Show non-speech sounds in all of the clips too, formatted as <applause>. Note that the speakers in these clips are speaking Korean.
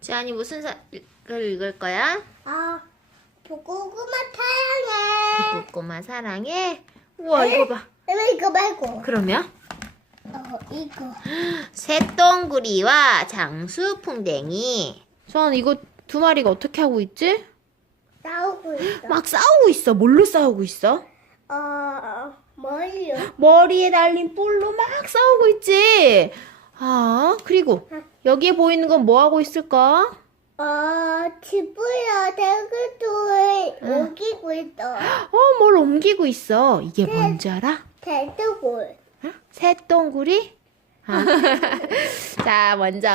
지안이 무슨 사를 읽을 거야? 아, 고구마 사랑해. 꼬꼬마 사랑해. 우와 이거 봐. 이거 말고. 그러면 어, 이거. 새똥구리와 장수풍뎅이. 수아 이거 두 마리가 어떻게 하고 있지? 싸우고 있어. 막 싸우고 있어. 뭘로 싸우고 있어? 어, 뭘요? 머리에 달린 뿔로 막 싸우고 있지. 아 그리고 여기에 보이는 건 뭐 하고 있을까? 어, 집으로 대구돌 응. 옮기고 있어. 어, 뭘 옮기고 있어. 이게 뭔지 알아? 대구돌. 새똥구리? 아. <laughs> 자, 먼저.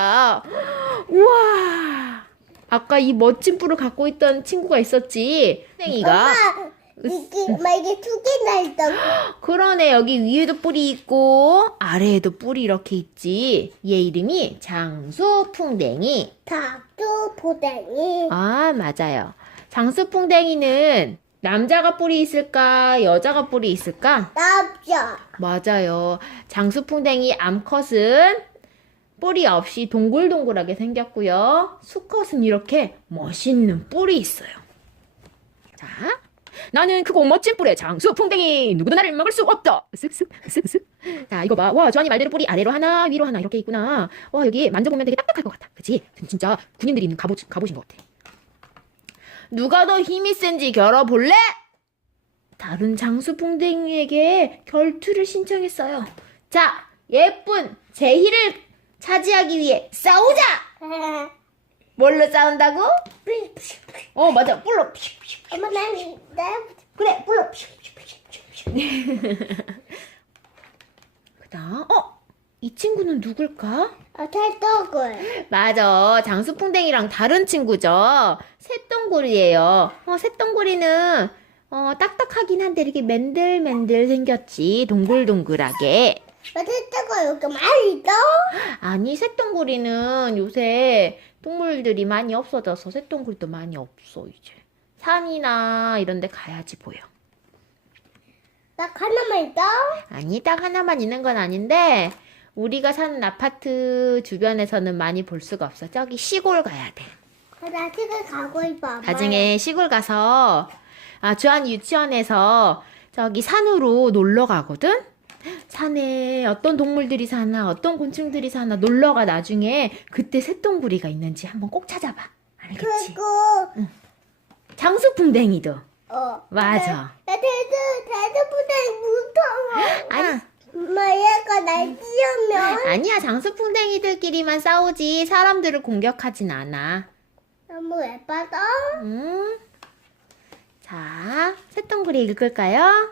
우와! 아까 이 멋진 뿔을 갖고 있던 친구가 있었지. 땡이가. 엄마, 이게, 막 이게 두 개나 있다고. <gasps> 그러네. 여기 위에도 뿔이 있고, 아래에도 뿔이 이렇게 있지. 얘 이름이 장수풍뎅이. 닭도 보다니. 아, 맞아요. 장수풍뎅이는 남자가 뿔이 있을까? 여자가 뿔이 있을까? 남자. 맞아요. 장수풍뎅이 암컷은 뿔이 없이 동글동글하게 생겼고요. 수컷은 이렇게 멋있는 뿔이 있어요. 자, 나는 크고 멋진 뿔의 장수 풍뎅이 누구도 나를 막을 수 없다. 쓱쓱 쓱쓱. 자, 이거 봐. 와, 주한이 말대로 뿔이 아래로 하나, 위로 하나 이렇게 있구나. 와, 여기 만져보면 되게 딱딱할 것 같아. 그치? 진짜 군인들이 있는 갑옷, 갑옷인 것 같아. 누가 더 힘이 센지 겨뤄볼래? 다른 장수 풍뎅이에게 결투를 신청했어요. 자, 예쁜 제희를 차지하기 위해 싸우자! <laughs> 뭘로 싸운다고? 어, 맞아. 뿔로. 엄마, 난, 나, 그래, 뿔로. 그다음, 어? 이 친구는 누굴까? 어, 탈떡을. 맞아. 장수풍뎅이랑 다른 친구죠. 새똥구리예요. 어, 새똥구리는 어, 딱딱하긴 한데 이렇게 맨들맨들 생겼지. 동글동글하게. 어, 탈떡을 여기 많이 있어? 아니, 새똥구리는 요새 동물들이 많이 없어져서 새똥구리도 많이 없어, 이제. 산이나 이런 데 가야지 보여. 나 하나만 있어? 아니, 딱 하나만 있는 건 아닌데, 우리가 사는 아파트 주변에서는 많이 볼 수가 없어. 저기 시골 가야 돼. 나 지금 가고 있어. 엄마. 나중에 시골 가서 아 주한 유치원에서 저기 산으로 놀러 가거든. 산에 어떤 동물들이 사나 어떤 곤충들이 사나 놀러가 나중에 그때 새똥구리가 있는지 한번 꼭 찾아봐. 알겠지? 그리고, 장수풍뎅이도 어. 맞아. 나 대두, 대두보다 무서워. 아니 엄마, 얘가 날 찌우면 아니야 장수풍뎅이들끼리만 싸우지 사람들을 공격하진 않아. 너무 예뻐서. 음. 자 새똥구리 읽을까요?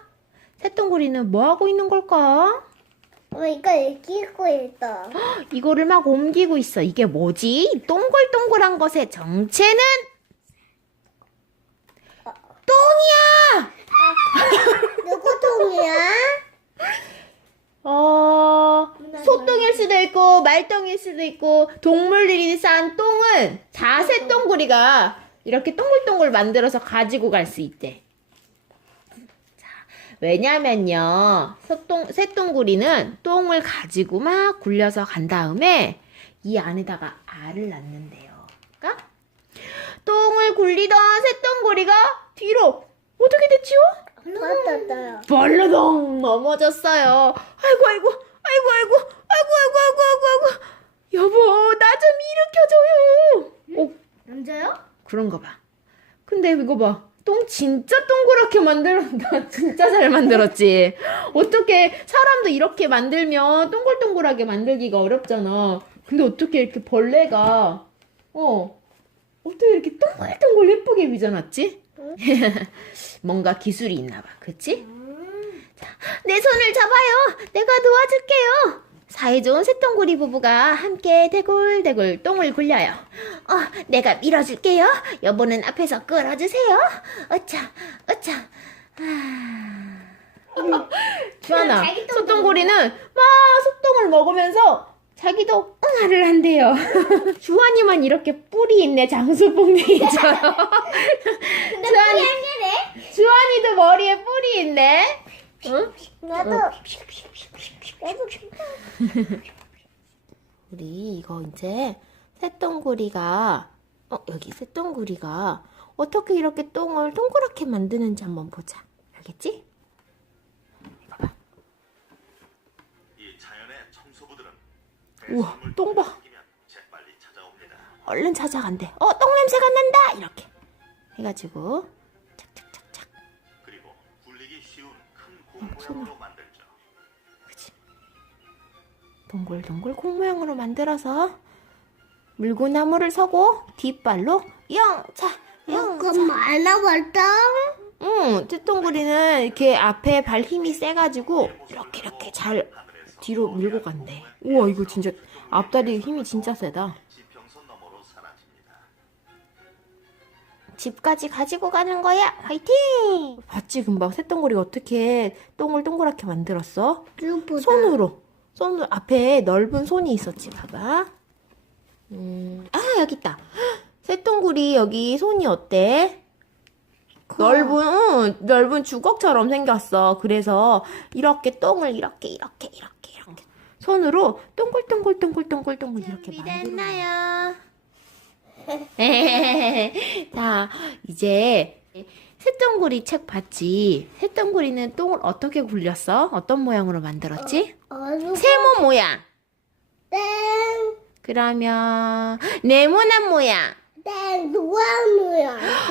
새똥구리는 뭐 하고 있는 걸까? 어, 이거 읽고 있어. <gasps> 이거를 막 옮기고 있어. 이게 뭐지? 이 동글동글한 것의 정체는? 똥이야! 누구 통이야? <laughs> 어, 소똥일 수도 있고, 말똥일 수도 있고, 동물들이 싼 똥은 자새똥구리가 이렇게 동글동글 만들어서 가지고 갈 수 있대. 자, 왜냐면요, 소똥, 새똥구리는 똥을 가지고 막 굴려서 간 다음에 이 안에다가 알을 낳는데요. 그러니까 똥을 굴리던 새똥구리가 뒤로 어떻게 됐지요? 맞았어요. 벌러덩 넘어졌어요. 아이고 아이고 아이고 아이고 아이고 아이고 아이고 아이고 아이고 여보 나 좀 일으켜줘요. 어 남자요? 그런가 봐. 근데 이거 봐. 똥 진짜 동그랗게 만들었다. <laughs> 진짜 잘 만들었지. 어떻게 사람도 이렇게 만들면 동글동글하게 만들기가 어렵잖아. 근데 어떻게 이렇게 벌레가 어 어떻게 이렇게 동글동글 예쁘게 빚어놨지? <laughs> 뭔가 기술이 있나 봐. 그치? 내 손을 잡아요. 내가 도와줄게요. 사이좋은 새똥구리 부부가 함께 대굴대굴 똥을 굴려요. 어, 내가 밀어줄게요. 여보는 앞에서 끌어주세요. 어차, 어차. 아. 주하나, 소똥구리는 막 소똥을 먹으면서 자기도 응아를 한대요. <laughs> 주한이만 이렇게 뿔이 있네, 장수뽕댕이처럼. 주한이, 아니래. 주한이도 머리에 뿔이 있네. 응? 나도. 어. <laughs> 나도. 우리 이거 이제 새똥구리가 어 여기 새똥구리가 어떻게 이렇게 똥을 동그랗게 만드는지 한번 보자. 알겠지? 자연의 청소부들은 우와, 배설물 똥 봐. 생기면 재빨리 찾아옵니다. 얼른 찾아간대. 어, 똥 냄새가 난다! 이렇게. 해가지고, 큰 어, 만들죠. 그치. 동글동글 콩 모양으로 만들어서, 물구나무를 서고, 뒷발로, 영차, 영차. 그럼 많아봤다. 응, 쥐똥구리는 이렇게 앞에 발 힘이 세가지고, 이렇게 이렇게 잘 뒤로 밀고 간대. 우와, 이거 진짜, 앞다리 힘이 진짜 세다. 집까지 가지고 가는 거야. 화이팅! 봤지 금방 새똥구리가 어떻게 똥을 동그랗게 만들었어? 그보다 손으로. 손으로 앞에 넓은 손이 있었지. 봐봐. 음, 아 여기 있다. <gasps> 새똥구리 여기 손이 어때? 넓은 응, 넓은 주걱처럼 생겼어. 그래서 이렇게 똥을 이렇게 이렇게 이렇게 이렇게 손으로 동글동글동글동글동글 이렇게 만들었나요? <laughs> 자, 이제 새똥구리 책 봤지? 새똥구리는 똥을 어떻게 굴렸어? 어떤 모양으로 만들었지? 어느 세모 모양. 땡, 그러면 네모난 모양. 땡, 누구야?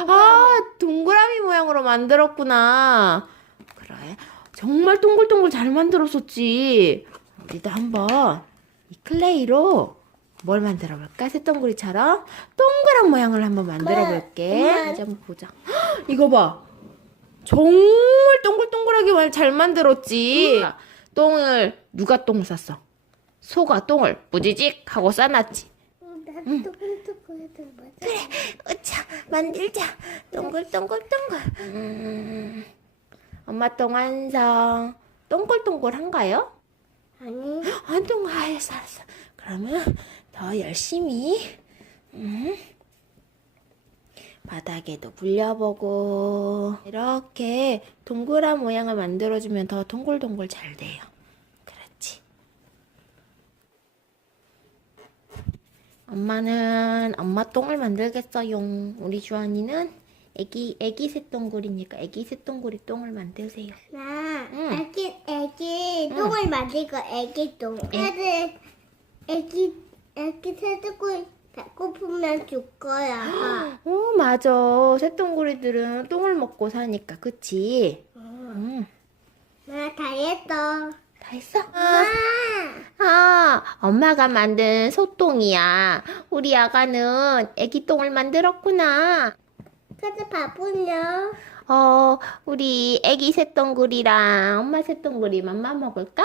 아, 동그라미 모양으로 만들었구나. 그래. 정말 동글동글 잘 만들었었지. 우리도 한번 이 클레이로 뭘 만들어 볼까? 새똥구리처럼 동그란 모양을 한번 만들어 볼게. 엄마. 이제 한번 보자. 헉, 이거 봐. 정말 동글동글하게 마- 잘 만들었지. 똥을 누가 똥을 쌌어? 소가 똥을 뿌지직 하고 싸놨지. 뚜꾸뚜꾸 맞아. 으차 만들자 동글동글동글 음, 엄마 똥 완성 동글동글한가요? 아니, 안 동글 알았어 알았어 그러면 더 열심히 음, 바닥에도 불려보고 이렇게 동그란 모양을 만들어주면 더 동글동글 잘 돼요 그렇지 엄마는 엄마 똥을 만들겠어요. 우리 주환이는 애기 애기 새똥구리니까 애기 새똥구리 똥을 만드세요. 나 응. 애기 애기 똥을 만들고 애기 똥. 애들 애기 애기 새똥을 배고프면 줄 거야. <gasps> 어 맞아. 새똥구리들은 똥을 먹고 사니까 그치? 응. 나 다 했어. 다 했어? 아, 아 엄마가 만든 소똥이야. 우리 아가는 애기 똥을 만들었구나. 그래서 바쁘냐? 어 우리 애기 새똥구리랑 엄마 새똥구리만만 먹을까?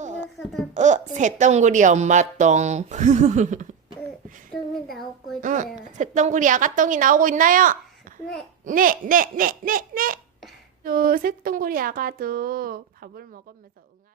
어 새똥구리 엄마 똥 똥이 나오고 있어요. 응, 새똥구리 아가 똥이 나오고 있나요? 네. 네, 네, 네, 네, 네. 또 새똥구리 아가도 밥을 먹으면서 응아.